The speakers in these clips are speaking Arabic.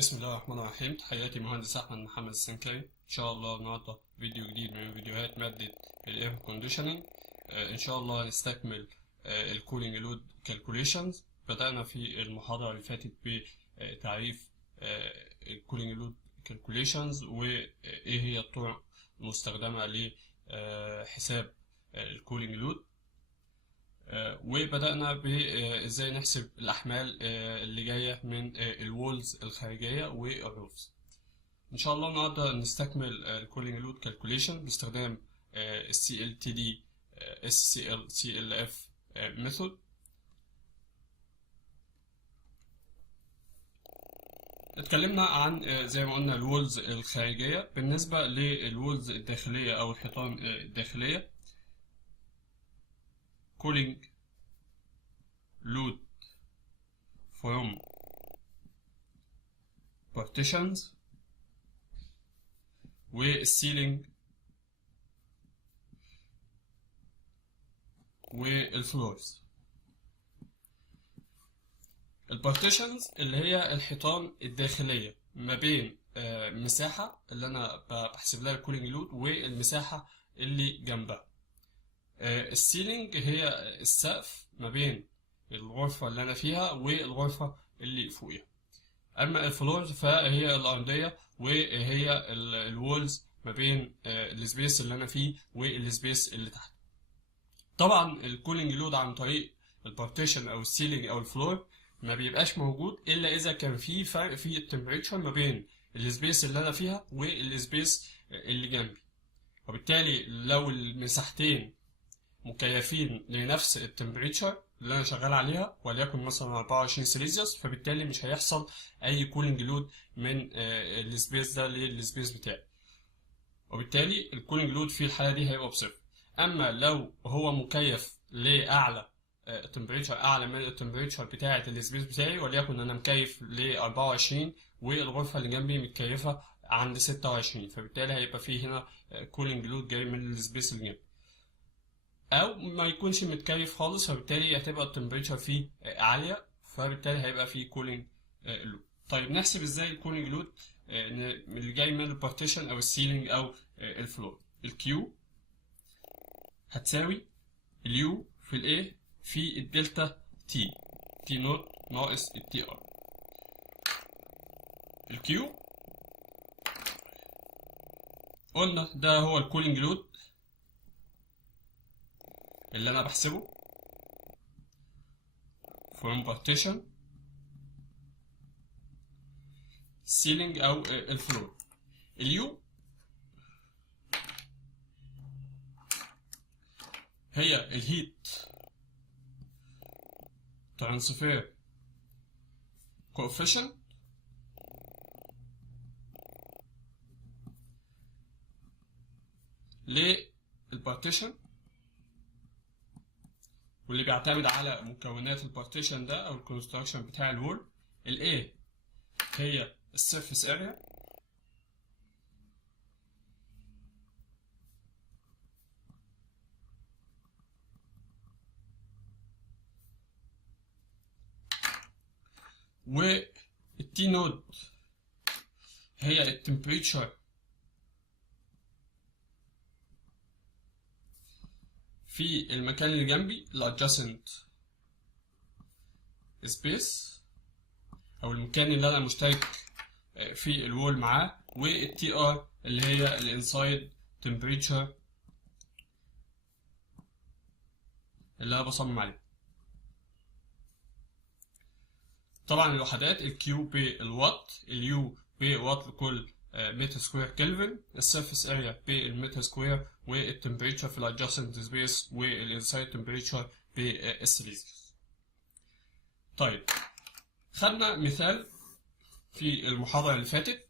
بسم الله الرحمن الرحيم. تحياتي مهندس أحمد محمد السنكري. إن شاء الله النهاردة فيديو جديد من فيديوهات مادة الإير كونديشننج. إن شاء الله هنستكمل الكولينج لود كالكوليشنز. بدأنا في المحاضرة اللي فاتت بتعريف الكولينج لود كالكوليشنز وإيه هي الطرق المستخدمة لحساب الكولينج لود، وبدأنا بإزاي نحسب الأحمال اللي جاية من الوولز الخارجية والروفز. إن شاء الله النهاردة نستكمل الكولينج لود كالكوليشن باستخدام ال CLTD SCL CLF ميثود. اتكلمنا عن زي ما قلنا الوولز الخارجية. بالنسبة للوولز الداخلية أو الحيطان الداخلية، cooling load from partitions والسيلينج والفلورز. البارتيشنز اللي هي الحيطان الداخلية ما بين مساحة اللي أنا بحسب لها الكولينج لود والمساحة اللي جنبها. السيلينج هي السقف ما بين الغرفة اللي أنا فيها والغرفة اللي فوقيها. أما الفلورز فهي الأرضية وهي الوولز ما بين السبيس اللي أنا فيه والسبيس اللي تحت. طبعا الكولينج لود عن طريق البارتيشن أو السيلينج أو الفلور ما بيبقاش موجود إلا إذا كان في فرق في التمبريتشر ما بين السبيس اللي أنا فيها والسبيس اللي جنبي، وبالتالي لو المساحتين مكيفين لنفس التمبريتشر اللي انا شغال عليها وليكن مثلا 24 سيليزيوس، فبالتالي مش هيحصل اي كولينج لود من السبيس ده للسبيس بتاعي، وبالتالي الكولينج لود في الحاله دي هيبقى بصفر. اما لو هو مكيف لاعلى تمبريتشر اعلى من التمبريتشر بتاعه السبيس بتاعي، وليكن انا مكيف ل 24 والغرفه اللي جنبي متكيفه عند 26، فبالتالي هيبقى فيه هنا كولينج لود جاي من السبيس اللي جنبي. او ما يكونش متكيف خالص، فبالتالي هتبقى التمبريتشر فيه عاليه، فبالتالي هيبقى فيه كولينج لود. طيب نحسب ازاي الكولينج لود اللي جاي من البارتيشن او السيلينج او الفلور؟ الكيو هتساوي اليو في الايه في الدلتا تي نوت ناقص التي ار. الكيو قلنا ده هو الكولينج لود اللي انا بحسبه from partition ceiling او الفلور. اليو هي الهيت ترانسفير coefficient للبارتيشن، واللي بيعتمد على مكونات البارتيشن ده او الكونستراكشن بتاع الوول. الاي هي السيرفيس اريا، والتي نود هي التمبريتشر في المكان اللي جنبي الادجاسنت سبيس او المكان اللي انا مشترك في الوول معاه، والتي ار اللي هي الانسايد تمبريتشر اللي انا بصمم عليه. طبعا الوحدات الكيو بالوات، اليو بوات لكل متر سكوير كلفن، السيرفيس اريا بالمتر سكوير، والتمبريتشر في الادجاسنت سبيس والانسايد تمبريتشر بالسيليزيوس. طيب خدنا مثال في المحاضرة اللي فاتت.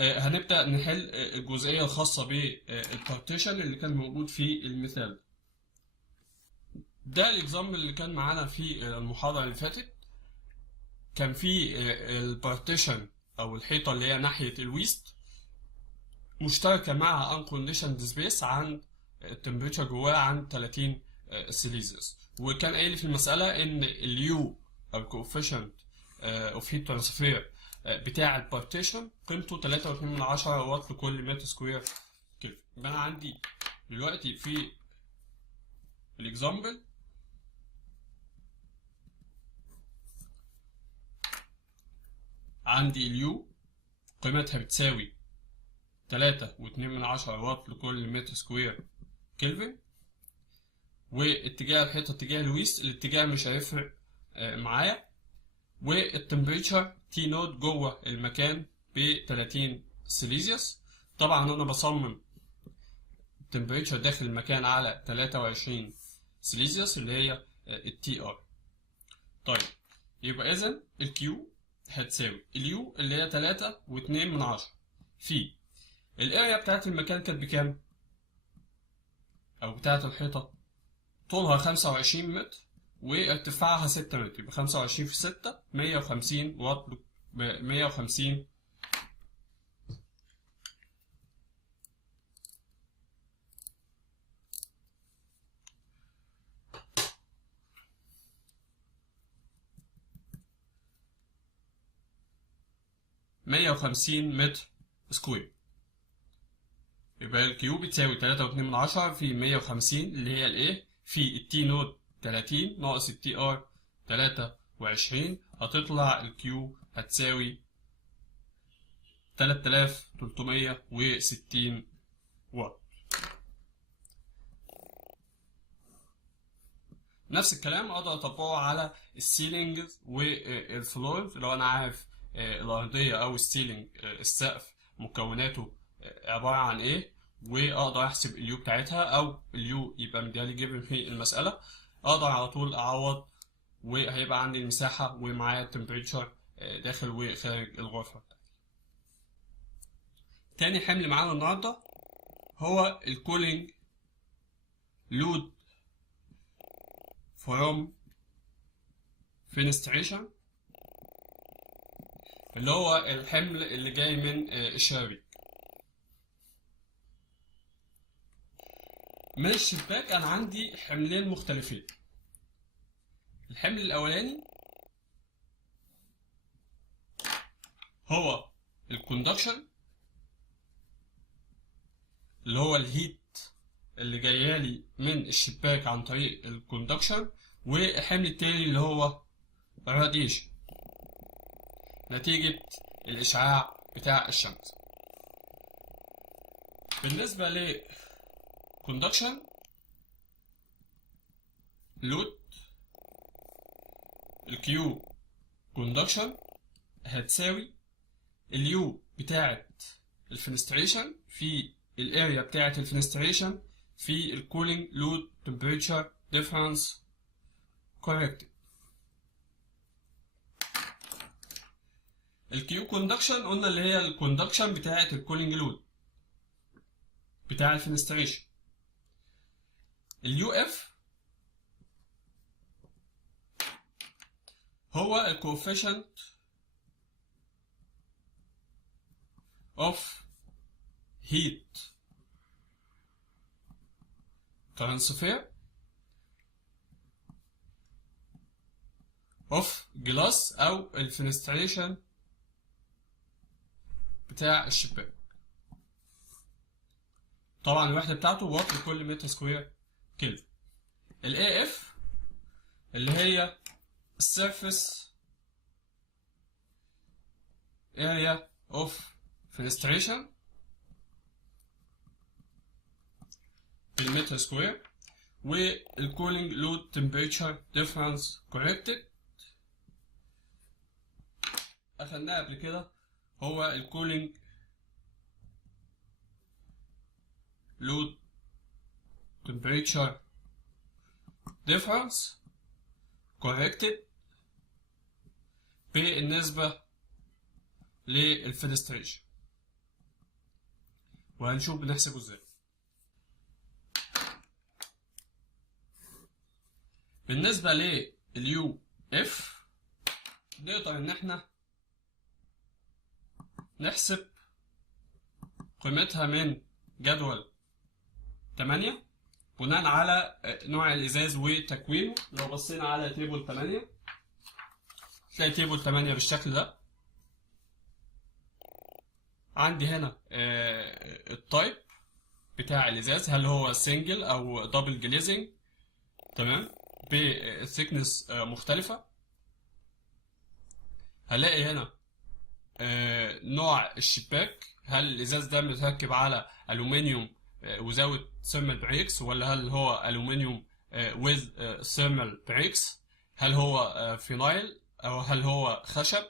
هنبدأ نحل الجزئية الخاصة بالبارتيشن اللي كان موجود في المثال ده. الاكزامبل اللي كان معانا في المحاضرة اللي فاتت كان في البارتيشن او الحيطة اللي هي ناحية الويست مشتركة مع unconditioned space عند التمبريتشر جواها عند 30 سيليزيوس، وكان قايل في المسألة ان اليو او coefficient of heat transfer بتاع البارتيشن قيمته 3.2 واط لكل متر سكوير كيلفن. يبقى انا عندي دلوقتي في الاكزامبل عندي اليو قيمتها بتساوي 3.2 واط لكل متر سكوير كيلفن، واتجاه الحيطة اتجاه لويس، الاتجاه مش هيفرق معايا، والتمبريتشر تي نوت جوه المكان ب 30 سيليزيوس. طبعا انا بصمم التمبريتشر داخل المكان على 23 سيليزيوس اللي هي التي ار. طيب يبقى اذا الكيو هتساوي اليو اللي هي 3.2 في الاريا بتاعت المكان كانت بكام؟ او بتاعت الحيطة طولها 25 متر وارتفاعها 6 متر، يبقى 25 في 6 150 واط 150 150 متر سكوير. يبقى الكيو بتساوي 3.2 في 150 اللي هي الايه في التي نوت 30 ناقص التي ار 23، هتطلع الكيو هتساوي 3360 واط. نفس الكلام اقدر اطبقه على السيلينجز والفلورز. لو انا عارف الارضيه او السيلينج السقف مكوناته عباره عن ايه، واقدر احسب اليو بتاعتها، او اليو يبقى مديالي جيفن في المساله، اقدر على طول اعوض وهيبقى عندي المساحه ومعايا التمبريتشر داخل وخارج الغرفه بتاعتي. تاني حمل معانا النهارده هو الكولينج لود فروم فينستريشن، اللي هو الحمل اللي جاي من الشبابيك. من الشباك انا عندي حملين مختلفين. الحمل الاولاني هو الكوندكشن اللي هو الهيت اللي جايالي من الشباك عن طريق الكوندكشن، والحمل التاني اللي هو الراديشن نتيجة الإشعاع بتاع الشمس. بالنسبة للكوندكشن لود، الكيو كوندكشن هتساوي اليو بتاعت الفنستريشن في الاريا بتاعت الفنستريشن في الكولينج لود تمبريتشر ديفرنس كوركتد. الكيو كوندكشن قلنا اللي هي الكوندكشن بتاعت الكولينج لود بتاع الفنستريشن. اليو اف هو الكوفيشنت اوف هيت ترانسفير اوف جلاس او الفنستريشن بتاع الشباك. طبعا الوحدة بتاعته واط لكل متر سكوير كيلفن. ال AF اللي هي السيرفيس اريا اوف فنستريشن بالمتر سكوير، والكولينج لود تمبريتشر ديفرنس كوركتد اخدناه قبل كده، هو الكولينج لود تمبريتشر ديفرنس كوركتد بالنسبة للفنستريشن، وهنشوف بنحسبه ازاي. بالنسبة لليو اف نقدر ان احنا نحسب قيمتها من جدول 8 بناء على نوع الازاز وتكوينه. لو بصينا على تيبل 8 تلاقي تيبل 8 بالشكل ده، عندي هنا التايب بتاع الازاز، هل هو سنجل او دبل جليزنج، تمام، بثيكنس مختلفه. هلاقي هنا نوع الشباك، هل الازاز ده متركب على الومنيوم وزاوية ثيرمال بريكس، ولا هل هو الومنيوم with ثيرمال بريكس، هل هو فينايل او هل هو خشب.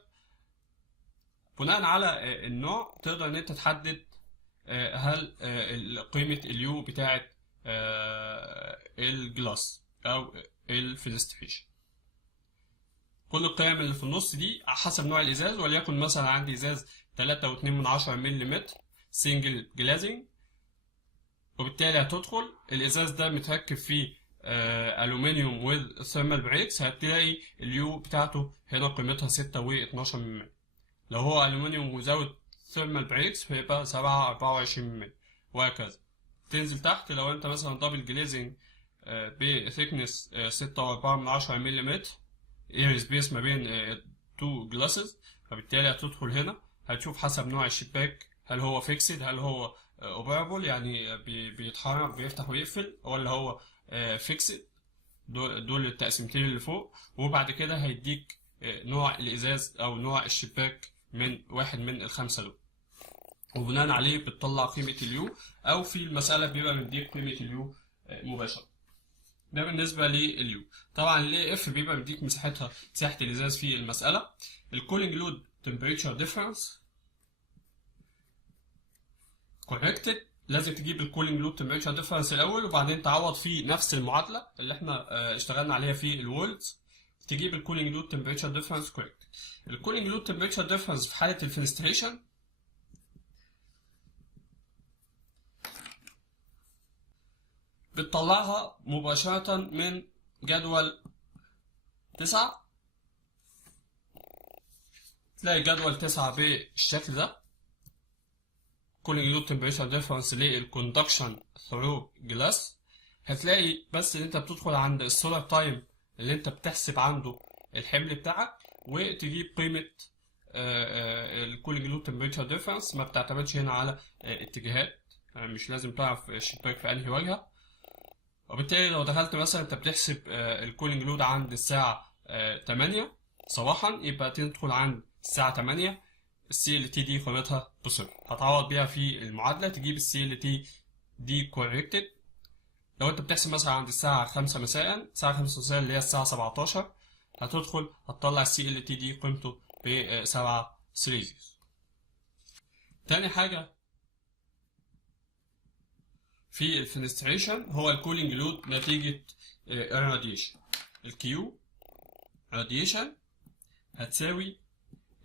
بناء على النوع تقدر ان انت تحدد هل قيمة اليو بتاعة الجلاس او الفينستريشن. كل القيم اللي في النص دي حسب نوع الازاز، وليكن مثلا عندي ازاز 3.2 ملم سنجل جلازنج، وبالتالي هتدخل الازاز ده متركب فيه الومنيوم وذ ثيرمال بريكس، هتلاقي اليو بتاعته هنا قيمتها 6.12 ملم. لو هو الومنيوم وزاوية ثيرمال بريكس فيبقى 7.24 ملم، وهكذا. تنزل تحت لو انت مثلا دبل جليزنج بثيكنس 6.4 ملم، اير سبيس ما بين تو جلاسز، فبالتالي هتدخل هنا هتشوف حسب نوع الشباك، هل هو فيكسد، هل هو اوبرابل يعني بيتحرك بيفتح ويقفل، ولا هو فيكسد. دول التقسيمتين اللي فوق، وبعد كده هيديك نوع الازاز او نوع الشباك من واحد من الخمسه دول، وبناء عليه بتطلع قيمه اليو، او في المساله بيبقى مديك قيمه اليو مباشره. ده بالنسبه لليو. طبعا الاي اف بيبقى مديك مساحه الازاز في المساله. الكولينج لود تمبريتشر ديفرنس كوركتد، لازم تجيب الكولينج لود تمبريتشر ديفرنس الاول، وبعدين تعوض فيه نفس المعادله اللي احنا اشتغلنا عليها في الوولز، تجيب الكولينج لود تمبريتشر ديفرنس كوركتد. الكولينج لود تمبريتشر ديفرنس في حاله الفنستريشن بتطلعها مباشره من جدول 9. تلاقي جدول 9 بالشكل ده، كولينج لود تمبريتشر ديفرنس للكوندكشن ثرو جلاس. هتلاقي بس ان انت بتدخل عند السولار تايم اللي انت بتحسب عنده الحمل بتاعك، وتجيب قيمه الكولينج لود تمبريتشر ديفرنس. ما بتعتمدش هنا على اتجاهات، مش لازم تعرف الشباك في انهي واجهه. وبالتالي لو دخلت مثلا انت بتحسب الكولينج لود عند الساعه 8 صباحا، يبقى تدخل عند الساعه 8 السي ال تي دي قيمتها بصفر، هتعوض بيها في المعادله تجيب السي ال تي دي كوركتد. لو انت بتحسب مثلا عند الساعه 5 مساء، الساعه 5 مساء اللي هي الساعه 17، هتدخل هتطلع السي ال تي دي قيمته ب 7 سيليزيوس. تاني حاجه في الفنستريشن هو الكولينج لود نتيجه الراديشن. الكيو راديشن هتساوي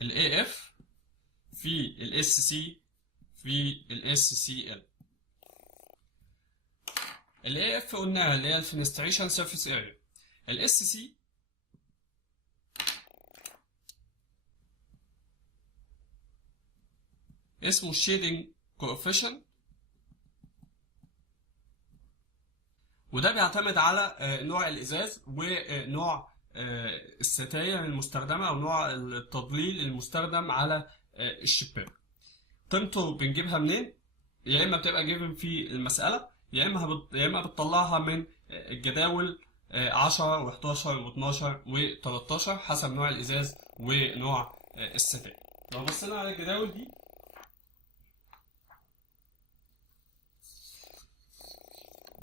الاي اف في الاس سي في الاس سي ال. الاي اف قلناها اللي هي الفنستريشن سيرفيس اريا. الاس سي اسمه الشيدنج كوفيشنت، وده بيعتمد على نوع الازاز ونوع الستاير المستخدمه او نوع التضليل المستخدم على الشباك. قيمته بنجيبها منين؟ يا اما بتبقى جيفن في المساله، يا اما بتطلعها من الجداول 10 و11 و12 و13 حسب نوع الازاز ونوع الستاير. لو بصينا على الجداول دي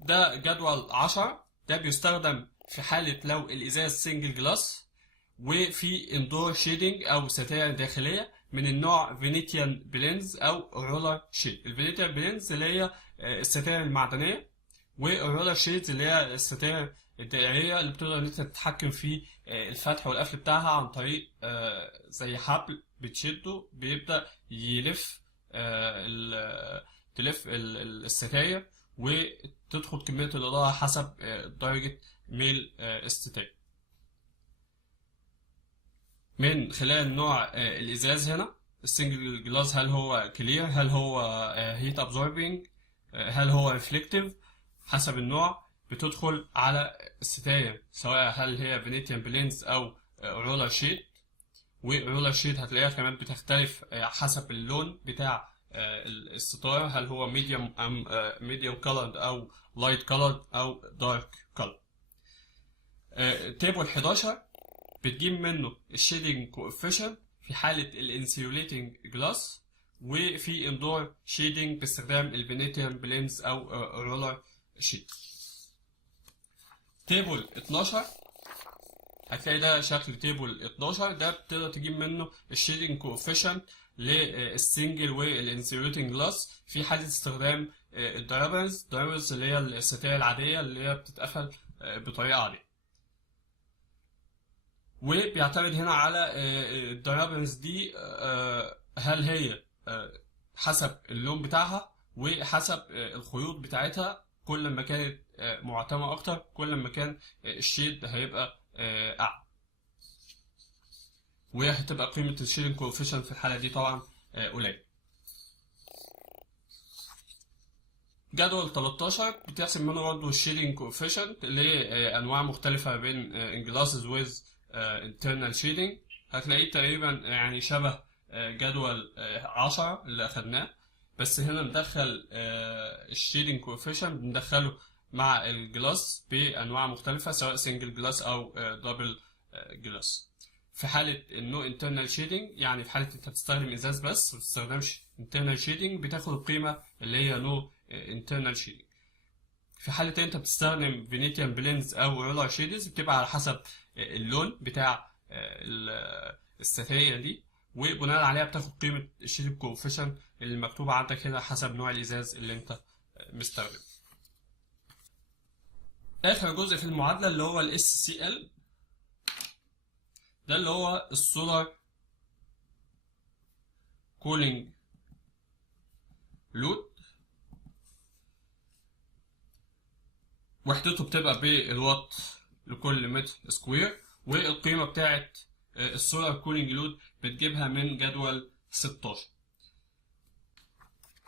ده جدول 10، ده بيستخدم في حالة لو الإزاز سنجل جلاس وفي اندور شيدنج أو ستاير داخلية من النوع فينيتيان بلينز أو رولر شيد. الفينيتيان بلينز اللي هي الستاير المعدنية، والرولر شيدز اللي هي الستاير الدائرية اللي بتقدر إن أنت تتحكم في الفتح والقفل بتاعها عن طريق زي حبل بتشده بيبدأ يلف تلف الستاير وتدخل كمية الإضاءة حسب درجة ميل الستاير. من خلال نوع الإزاز هنا السنجل جلاس، هل هو كلير، هل هو هيت ابزوربينج، هل هو ريفلكتيف، حسب النوع بتدخل على الستاير سواء هل هي فينيتيان بلينز أو رولر شيد. ورولر شيد هتلاقيها كمان بتختلف حسب اللون بتاع الستاره، هل هو ميديوم ام ميديوم كولرد او لايت كولرد او دارك كولرد. تيبل 11 بتجيب منه الشيدنج كوفيشنت في حاله الانسيوليتنج جلاس، وفي اندور شيدنج باستخدام الفينيتيان بلينز او رولر شيت. تيبل 12 هتلاقي ده شكل تيبل 12، ده بتقدر تجيب منه الشيدنج كوفيشنت للسنجل والانسيوليتنج جلاس في حاله استخدام الدرابرز اللي هي الستائر العاديه اللي هي بتتقفل بطريقه عاديه. وبيعتمد هنا على الدرابرز دي هل هي حسب اللون بتاعها وحسب الخيوط بتاعتها، كل ما كانت معتمة اكتر كل ما كان الشيد هيبقى اعلى، وهتبقى قيمة الشيدنج كوفيشنت في الحالة دي طبعا قليل. جدول 13 بتحسب منه برضه الشيدنج كوفيشنت لأنواع مختلفة بين glasses with internal shading. هتلاقيه تقريبا يعني شبه جدول 10 اللي أخدناه، بس هنا ندخل الشيدنج كوفيشنت بندخله مع الجلاس بأنواع مختلفة سواء سنجل جلاس أو دبل جلاس. في حالة النو internal shading يعني في حالة انت بتستخدم ازاز بس ما بتستخدمش internal shading بتاخد القيمة اللي هي نو internal shading. في حالة انت بتستخدم فينيتيان بلينز او رولر شيدز بتبقى على حسب اللون بتاع الستاير دي، وبناء عليها بتاخد قيمة الشيدنج كوفيشنت اللي مكتوبة عندك هنا حسب نوع الازاز اللي انت مستخدم. اخر جزء في المعادلة اللي هو ال SCL، ده اللي هو السولار كولينج لود. وحدته بتبقى بالوات لكل متر سكوير، والقيمة بتاعت السولار كولينج لود بتجيبها من جدول 16.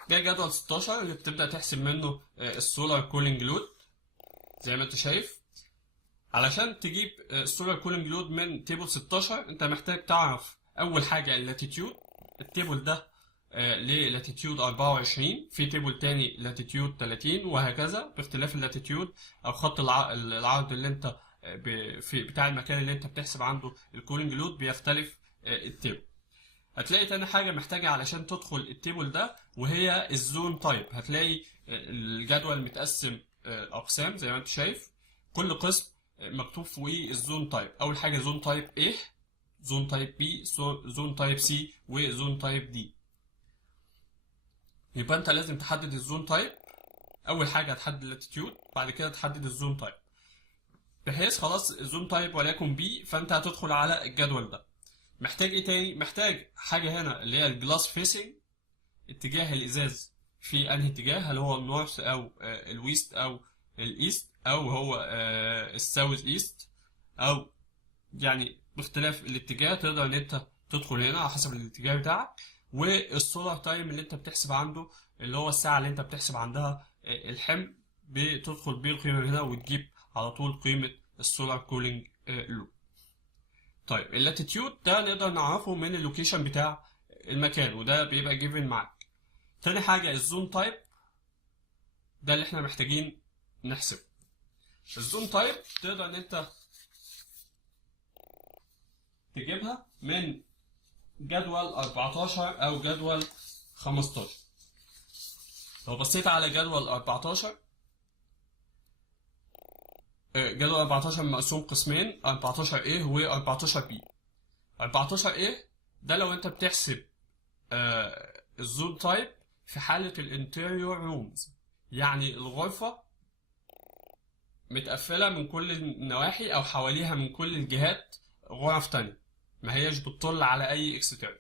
ده جدول 16 اللي بتبدأ تحسب منه السولار كولينج لود زي ما انت شايف. علشان تجيب السولار كولينج لود من تيبل 16 انت محتاج تعرف اول حاجة اللاتيتيود. التيبل ده للاتيتيود 24، في تيبل تاني لاتيتيود 30، وهكذا باختلاف اللاتيتيود او خط العرض اللي انت في بتاع المكان اللي انت بتحسب عنده الكولينج لود بيختلف التيبل. هتلاقي تاني حاجة محتاجة علشان تدخل التيبل ده وهي الزون تايب. هتلاقي الجدول متقسم اقسام زي ما انت شايف، كل قسم مكتوب فوقيه الزون تايب. اول حاجة زون تايب A، زون تايب B، زون تايب C، وزون تايب D. يبقى انت لازم تحدد الزون تايب. اول حاجه هتحدد اللاتيتيود، بعد كده تحدد الزون تايب، بحيث خلاص الزون تايب وليكن بي، فانت هتدخل على الجدول ده. محتاج ايه تاني؟ محتاج حاجه هنا اللي هي الجلاس فيسنج، اتجاه الازاز في انهي اتجاه، هل هو النورث او الويست او الايست او هو الساوث ايست، او يعني باختلاف الاتجاه تقدر ان انت تدخل هنا على حسب الاتجاه بتاعك. والسولار تايم اللي انت بتحسب عنده اللي هو الساعة اللي انت بتحسب عندها الحمل، بتدخل بيه القيمة من هنا وتجيب على طول قيمة السولار كولينج لود. طيب اللاتيتيود ده نقدر نعرفه من اللوكيشن بتاع المكان، وده بيبقى جيفن معاك. تاني حاجة الزون تايب، ده اللي احنا محتاجين نحسبه. الزون تايب تقدر ان انت تجيبها من جدول 14 او جدول 15. لو بصيت على جدول 14، جدول 14 مقسوم قسمين، 14A و 14B. 14A ده لو انت بتحسب الزون تايب في حالة الانتيريور رومز، يعني الغرفة متقفلة من كل النواحي او حواليها من كل الجهات غرف تانية، ما هيش بتطل على اي اكسترنال.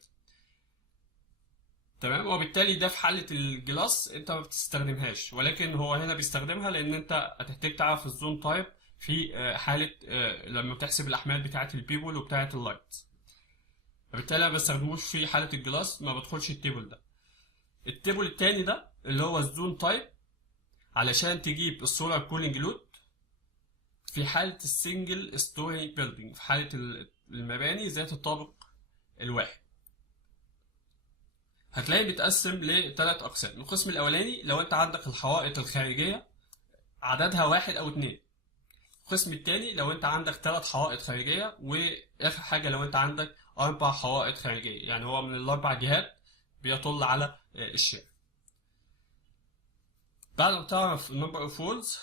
تمام، وبالتالي ده في حالة الجلاس انت ما بتستخدمهاش، ولكن هو هنا بيستخدمها لان انت هتحتاج تعرف الزون تايب في حالة لما بتحسب الاحمال بتاعة البيبول وبتاعة اللايت. فبالتالي ما بستخدموش في حالة الجلاس، ما بدخلش التيبل ده. التيبل التاني ده اللي هو الزون تايب علشان تجيب السولار كولينج لود في حالة السنجل ستوري بيلدينج، في حالة المباني ذات الطابق الواحد. هتلاقي بيتقسم لثلاث اقسام. القسم الاولاني لو انت عندك الحوائط الخارجيه عددها 1 أو 2. القسم التاني لو انت عندك 3 حوائط خارجيه، واخر حاجه لو انت عندك 4 حوائط خارجيه، يعني هو من الاربع جهات بيطل على الشارع. بعد ما تعرف النمبر اوف وولز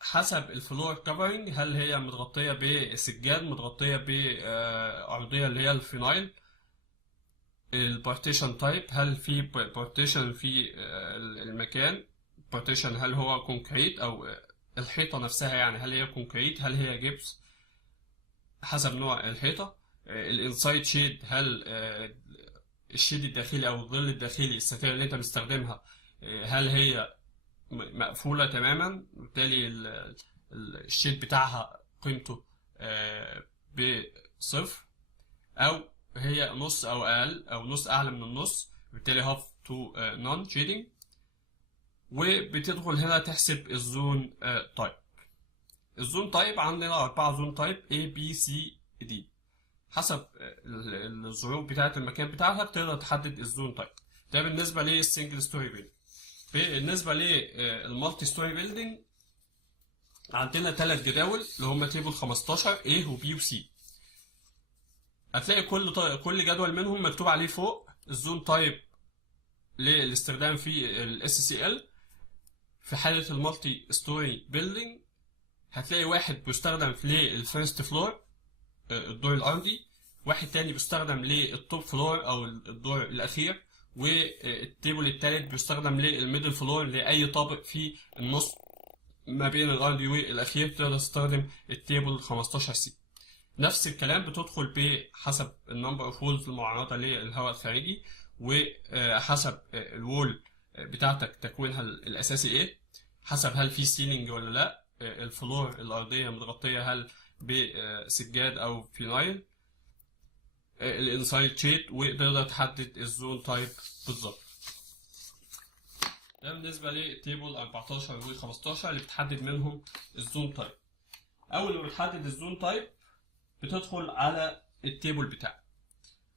حسب الفلور كفرنج، هل هي متغطيه بسجاد، متغطيه بارضيه اللي هي الفينايل، البارتيشن تايب، هل في بارتيشن في المكان، بارتيشن هل هو كونكريت او الحيطه نفسها، يعني هل هي كونكريت، هل هي جبس، حسب نوع الحيطه. الانسايد شيد، هل الشيد الداخلي او الظل الداخلي، الستائر اللي انت مستخدمها هل هي مقفوله تماما، بالتالي الشيد بتاعها قيمته بصفر، او هي نص او اقل او نص اعلى من النص، بالتالي هاف تو نون شيدنج. وبتدخل هنا تحسب الزون تايب. الزون تايب عندنا 4 زون تايب A B C D، حسب الظروف بتاعة المكان بتاعتك تقدر تحدد الزون تايب. ده بالنسبة للسنجل ستوري بيلدينج. بالنسبة للمالتي ستوري بيلدينج عندنا 3 جداول اللي هم تيبل 15 A و B و C. هتلاقي كل جدول منهم مكتوب عليه فوق الزون تايب للاستخدام في ال SCL. في حالة المالتي ستوري بيلدينج هتلاقي واحد بيستخدم للفيرست فلور الدور الأرضي، واحد تاني بيستخدم للتوب فلور أو الدور الأخير، والتيبل التالت بيستخدم للميدل فلور لأي طابق في النص ما بين الأرضي والأخير، تقدر تستخدم التيبل 15C. نفس الكلام بتدخل بحسب النمبر اوف وولز المعرضة للهواء الخارجي، وحسب الوول بتاعتك تكوينها الأساسي ايه، حسب هل في سيلينج ولا لا، الفلور الأرضية متغطية هل بسجاد أو فينايل، الانسايد شيد، وتقدر تحدد الزون تايب بالظبط. ده بالنسبة للتيبل 14 و 15 اللي بتحدد منهم الزون تايب. أول ما بتحدد الزون تايب بتدخل على التيبل بتاعك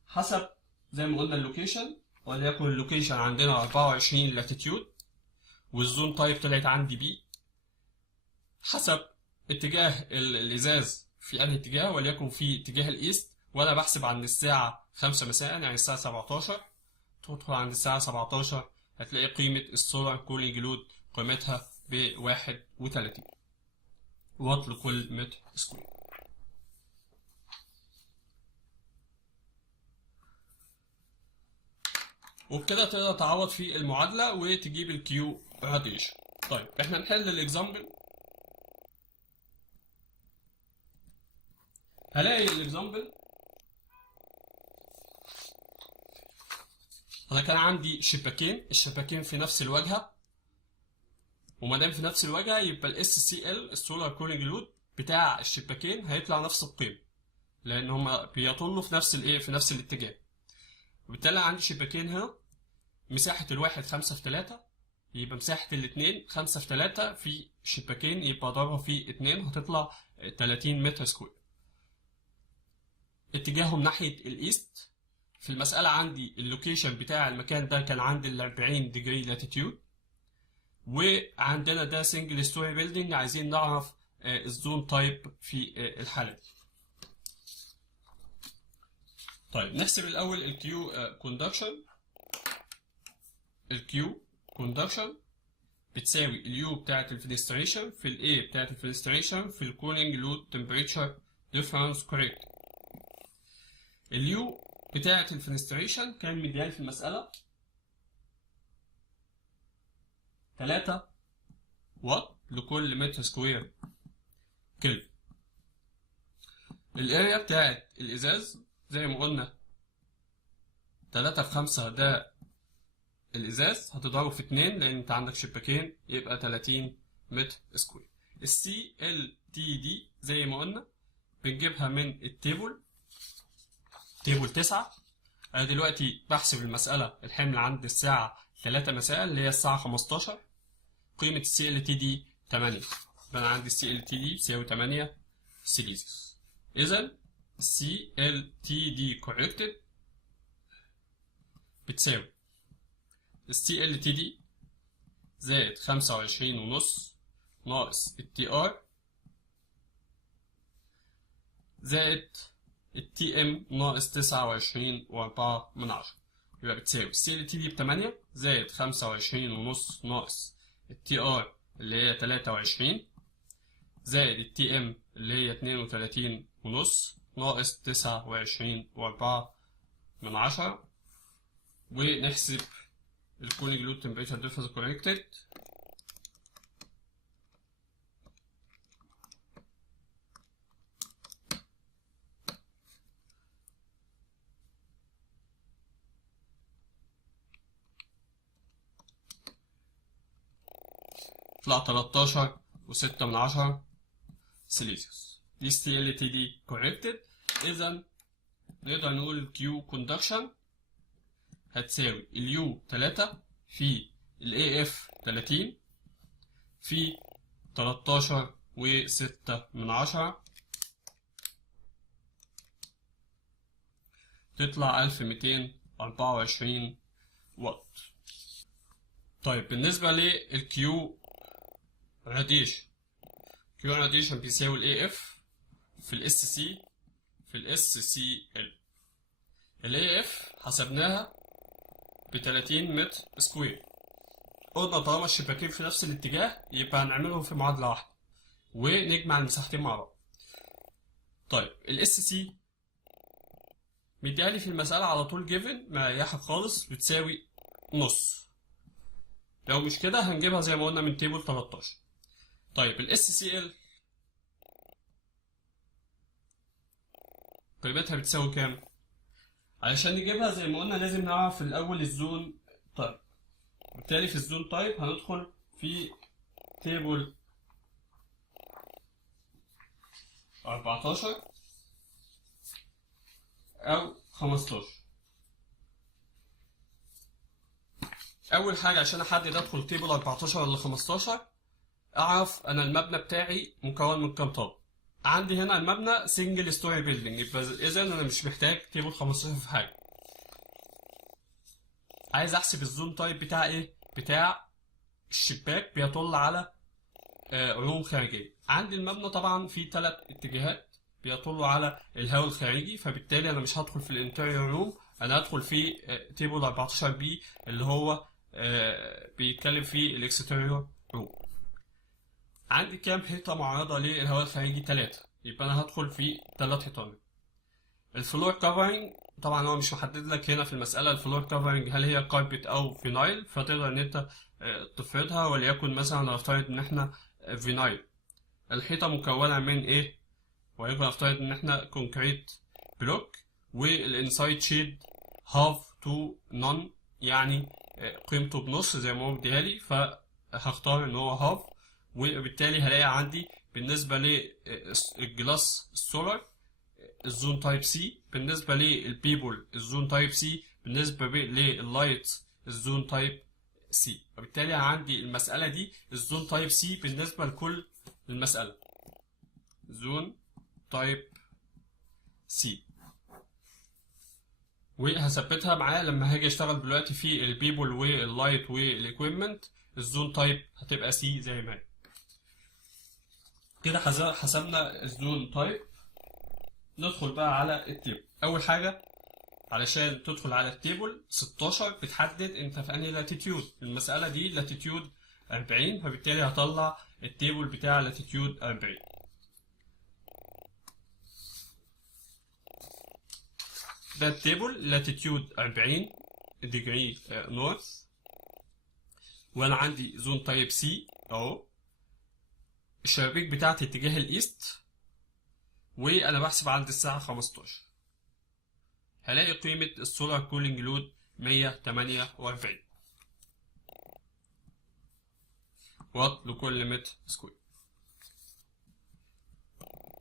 حسب زي ما قلنا اللوكيشن، وليكن اللوكيشن عندنا 24 لاتيتيود والزون تايب طلعت عندي بي. حسب اتجاه الازاز في انهي اتجاه، وليكن في اتجاه الايست، وانا بحسب عند الساعة 5 مساء يعني الساعة 17. تدخل عند الساعة 17 هتلاقي قيمة السولار كولينج لود قيمتها ب 31 واط لكل متر سكوير. وبكده تقدر تعوض في المعادلة وتجيب الكيو راديشن. طيب احنا نحل الاكزامبل. هلاقي الاكزامبل انا كان عندي شباكين، الشباكين في نفس الواجهة، وما دام في نفس الواجهة يبقى الاس سي ال السولار كولينج لود بتاع الشباكين هيطلع نفس القيمة، لان هما بيطلوا في نفس الايه، في نفس الاتجاه. وبالتالي عندي شباكين هنا، مساحة الواحد 5/3، يبقى مساحة الاتنين 5/3 في شباكين، يبقى ضربها في 2 هتطلع 30 متر سكوير. اتجاههم ناحية الايست. في المسألة عندي اللوكيشن بتاع المكان ده كان عند 40 ديجري لاتيتيود، وعندنا ده سنجل ستوري بيلدينج، عايزين نعرف الزون تايب في الحالة دي. طيب نحسب الأول الكيو كوندكشن. الكيو كوندكشن بتساوي اليو بتاعت الفينستريشن في الاي بتاعت الفينستريشن في الكولينج لود تمبريتشر ديفرنس كوريكت. اليو بتاعت الفينستريشن كان مديان في المسألة 3 واط لكل متر سكوير كلفن. الاريا بتاعت الازاز زي ما قلنا 3/5 ده الازاز، هتضربه في 2 لان انت عندك شباكين يبقى 30 متر سكوير. السي ال تي دي زي ما قلنا بنجيبها من التيبل، تيبل 9. انا دلوقتي بحسب المسألة الحمل عند الساعة 3 مساء اللي هي الساعة 15. قيمة السي ال تي دي 8، يبقى انا عندي السي ال تي دي بتساوي 8 سيليزيوس. اذا السي ال تي دي كوركتد بتساوي السي ال تي دي زائد 25.5 ناقص التي ار زائد التي ام ناقص 29.4، يبقى بتساوي السي ال تي دي ب8 زائد 25.5 ناقص التي ار اللي هي 23 زائد التي ام اللي هي 32.5 ناقص 29.4، ونحسب الكولينج لود تمبريتشر ديفرنس كونكتد. طلع 13.6 سيليزيوس. دي سي ال تي دي كوركتد. اذا نقدر نقول الكيو كوندكشن هتساوي اليو 3 في الاي اف 30 في 13.6، تطلع 1224 واط. طيب بالنسبة للكيو راديشن، كيو راديشن بيساوي الاي اف في الاس سي في الاس سي ال. الاي اف حسبناها ب 30 متر سكوير. قلنا طالما الشباكين في نفس الاتجاه يبقى هنعملهم في معادلة واحدة ونجمع المساحتين مع بعض. طيب الاس سي مديالي في المسألة على طول جيفن مريحة خالص بتساوي نص. لو مش كده هنجيبها زي ما قلنا من تيبل 13. طيب الاس سي ال قيمتها بتساوي كام؟ علشان نجيبها زي ما قلنا لازم نعرف الأول الزون تايب. بالتالي في الزون تايب هندخل في تيبل 14 أو 15. أول حاجة عشان أحدد أدخل تيبل 14 ولا 15 أعرف أنا المبنى بتاعي مكون من كام طابق. عندي هنا المبنى سنجل ستوري بيلدينج، يبقى إذا أنا مش محتاج تيبل 15 في حاجة. عايز أحسب الزون تايب بتاع إيه؟ بتاع الشباك بيطل على علوم خارجية. عندي المبنى طبعا فيه 3 اتجاهات بيطلوا على الهواء الخارجي، فبالتالي أنا مش هدخل في الانتيريور روم، أنا هدخل في تيبل 14 بي اللي هو بيتكلم فيه الاكستيريور روم. عندي كام حيطة معرضة للهواء الخارجي؟ 3، يبقى أنا هدخل في 3 حيطان. الفلور كفرنج طبعا هو مش محدد لك هنا في المسألة الفلور كفرنج هل هي كاربت أو فينايل، فتقدر إن أنت تفرضها، وليكن مثلا نفترض إن إحنا فينايل. الحيطة مكونة من إيه؟ وليكن نفترض إن إحنا كونكريت بلوك، والإنسايد شيد هاف تو نون، يعني قيمته بنص زي ما هو مديهالي، فهختار إن هو هاف. وبالتالي هلاقي عندي بالنسبة للجلاس السولار الزون تايب سي، بالنسبة للبيبل الزون تايب سي، بالنسبة لللايت الزون تايب سي. وبالتالي عندي المسألة دي الزون تايب سي بالنسبة لكل المسألة زون تايب سي، وهثبتها معايا لما هاجي اشتغل دلوقتي في البيبل واللايت والاكويبمنت الزون تايب هتبقى سي زي ما هي. كده حسبنا الزون تايب. ندخل بقى على التيبل. اول حاجه علشان تدخل على التيبل 16 بتحدد انت في انهي لاتيتيود. المساله دي لاتيتيود 40، فبالتالي هطلع التيبل بتاع لاتيتيود 40. ده التيبل لاتيتيود 40 ديجري نورث، وانا عندي زون تايب سي اهو. الشبابيك بتاعتي اتجاه الايست، وانا بحسب عند الساعه 15 هلاقي قيمه السولار كولينج لود 148 واط لكل متر سكوير.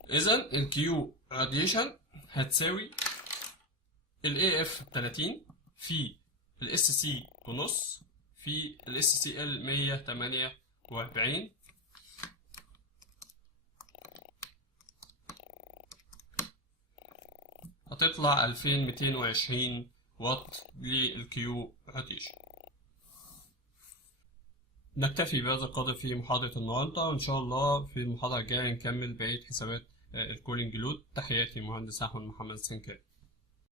اذا الكيو راديشن هتساوي الاي اف 30 في الاس سي بنص في الاس سي ال 148، هتطلع 2220 واط للكيو راديشن. نكتفي بهذا القدر في محاضرة النهاردة، وإن شاء الله في المحاضرة الجاية نكمل بقية حسابات الكولينج لود. تحياتي مهندس أحمد محمد سنكر.